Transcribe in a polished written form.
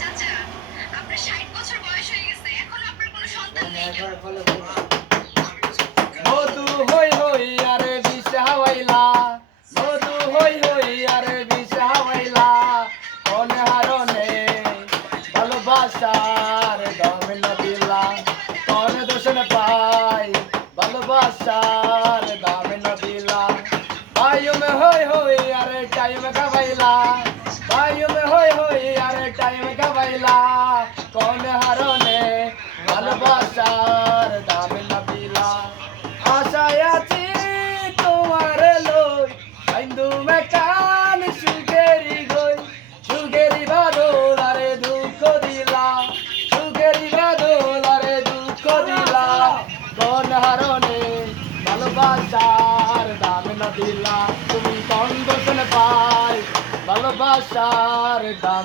চাচা, আপনার ৬০ বছর বয়স হয়ে গেছে, এখনো আপনার কোনো সন্তান নেই কেন? মধু হই হই আরে বিষ হাওয়াইলা, মধু হই হই আরে বিষ হাওয়াইলা, কোন হারনে ভালোবাসার দাম না দিলা, কোন দোষণ পাই ভালোবাসার দাম না দিলা, বায়ু মে হই হই আরে টাইম কাবাইলা, বায়ু মে হই হই আরে টাইম কাবাইলা, কোন হারনে ভালোবাসার দাম না দিলা, আশায় আছি তোমার লই আইন্দু মে কান সুগেরি গই, সুগেরি বাদল আরে দুঃখ দিলা, সুগেরি বাদল আরে দুঃখ দিলা, কোন হারনে ভালোবাসার দাম না দিলা, তুমি কোন দোষণ পাই ভালোবাসার দাম